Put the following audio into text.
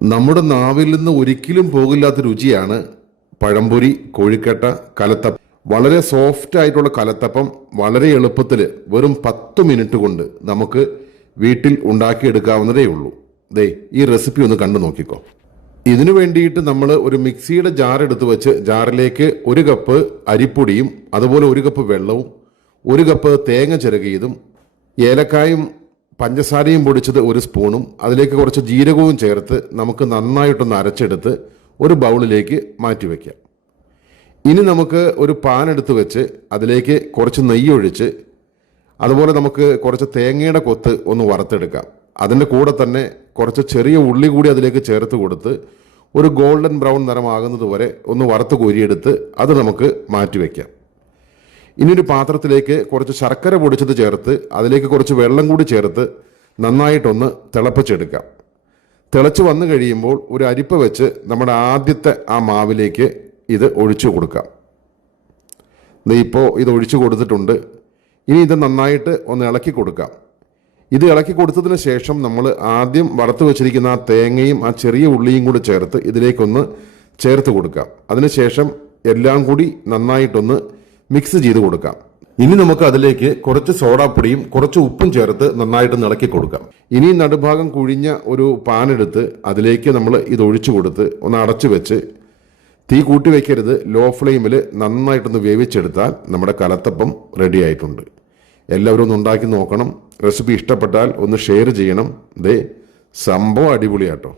നമ്മുടെ നാവിൽ നിന്ന് ഒരിക്കലും പോകില്ലാത്ത രുചിയാണ് പഴംപൊരി, കോഴിക്കട്ട, കലത്തപ്പം. വളരെ സോഫ്റ്റ് ആയിട്ടുള്ള കലത്തപ്പം വളരെ എളുപ്പത്തിൽ വെറും 10 മിനിറ്റ് കൊണ്ട് നമുക്ക് വീട്ടിൽ ഉണ്ടാക്കിയെടുക്കാവുന്നതേ ഉള്ളൂ. ദേ ഈ റെസിപ്പി ഒന്ന് കണ്ടു നോക്കിക്കോ. ഇതിനു വേണ്ടിയിട്ട് നമ്മൾ ഒരു മിക്സിയുടെ ജാർ എടുത്ത് വെച്ച് ജാറിലേക്ക് 1 കപ്പ് അരിപ്പൊടിയും അതുപോലെ 1 കപ്പ് വെള്ളവും 1 കപ്പ് തേങ്ങ ചിരകിയതും ഏലക്കായും പഞ്ചസാരയും പൊടിച്ചത് 1 സ്പൂണും അതിലേക്ക് കുറച്ച് ജീരകവും ചേർത്ത് നമുക്ക് നന്നായിട്ടൊന്ന് അരച്ചെടുത്ത് ഒരു ബൗളിലേക്ക് മാറ്റിവെക്കാം. ഇനി നമുക്ക് ഒരു പാൻ എടുത്ത് വെച്ച് അതിലേക്ക് കുറച്ച് നെയ്യ് ഒഴിച്ച് അതുപോലെ നമുക്ക് കുറച്ച് തേങ്ങയുടെ കൊത്ത് ഒന്ന് വറുത്തെടുക്കാം. അതിൻ്റെ കൂടെ തന്നെ കുറച്ച് ചെറിയ ഉള്ളി കൂടി അതിലേക്ക് ചേർത്ത് കൊടുത്ത് ഒരു ഗോൾഡൻ ബ്രൗൺ നിറമാകുന്നത് വരെ ഒന്ന് വറുത്ത് കോരിയെടുത്ത് അത് നമുക്ക് മാറ്റിവെക്കാം. ഇനി ഒരു പാത്രത്തിലേക്ക് കുറച്ച് ശർക്കര പൊടിച്ചത് ചേർത്ത് അതിലേക്ക് കുറച്ച് വെള്ളം കൂടി ചേർത്ത് നന്നായിട്ടൊന്ന് തിളപ്പിച്ചെടുക്കാം. തിളച്ച് വന്നു കഴിയുമ്പോൾ ഒരു അരിപ്പ വെച്ച് നമ്മുടെ ആദ്യത്തെ ആ മാവിലേക്ക് ഇത് ഒഴിച്ചു കൊടുക്കാം. ഇപ്പോൾ ഇത് ഒഴിച്ചു കൊടുത്തിട്ടുണ്ട്. ഇനി ഇത് നന്നായിട്ട് ഒന്ന് ഇളക്കി കൊടുക്കാം. ഇത് ഇളക്കി കൊടുത്തതിന് ശേഷം നമ്മൾ ആദ്യം വറുത്ത് വെച്ചിരിക്കുന്ന ആ തേങ്ങയും ആ ചെറിയ ഉള്ളിയും കൂടി ചേർത്ത് ഇതിലേക്കൊന്ന് ചേർത്ത് കൊടുക്കാം. അതിനുശേഷം എല്ലാം കൂടി നന്നായിട്ടൊന്ന് മിക്സ് ചെയ്ത് കൊടുക്കാം. ഇനി നമുക്ക് അതിലേക്ക് കുറച്ച് സോഡാപ്പൊടിയും കുറച്ച് ഉപ്പും ചേർത്ത് നന്നായിട്ട് ഇളക്കി കൊടുക്കാം. ഇനി നടുഭാഗം കുഴിഞ്ഞ ഒരു പാൻ എടുത്ത് അതിലേക്ക് നമ്മൾ ഇത് ഒഴിച്ചു കൊടുത്ത് ഒന്ന് അടച്ചു വെച്ച് തീ കൂട്ടി വയ്ക്കരുത്, ലോ ഫ്ലെയിമിൽ നന്നായിട്ടൊന്ന് വേവിച്ചെടുത്താൽ നമ്മുടെ കലത്തപ്പം റെഡി ആയിട്ടുണ്ട്. എല്ലാവരും ഒന്ന് ഉണ്ടാക്കി നോക്കണം. റെസിപ്പി ഇഷ്ടപ്പെട്ടാൽ ഒന്ന് ഷെയർ ചെയ്യണം. ദേ സംഭവം അടിപൊളിയാട്ടോ.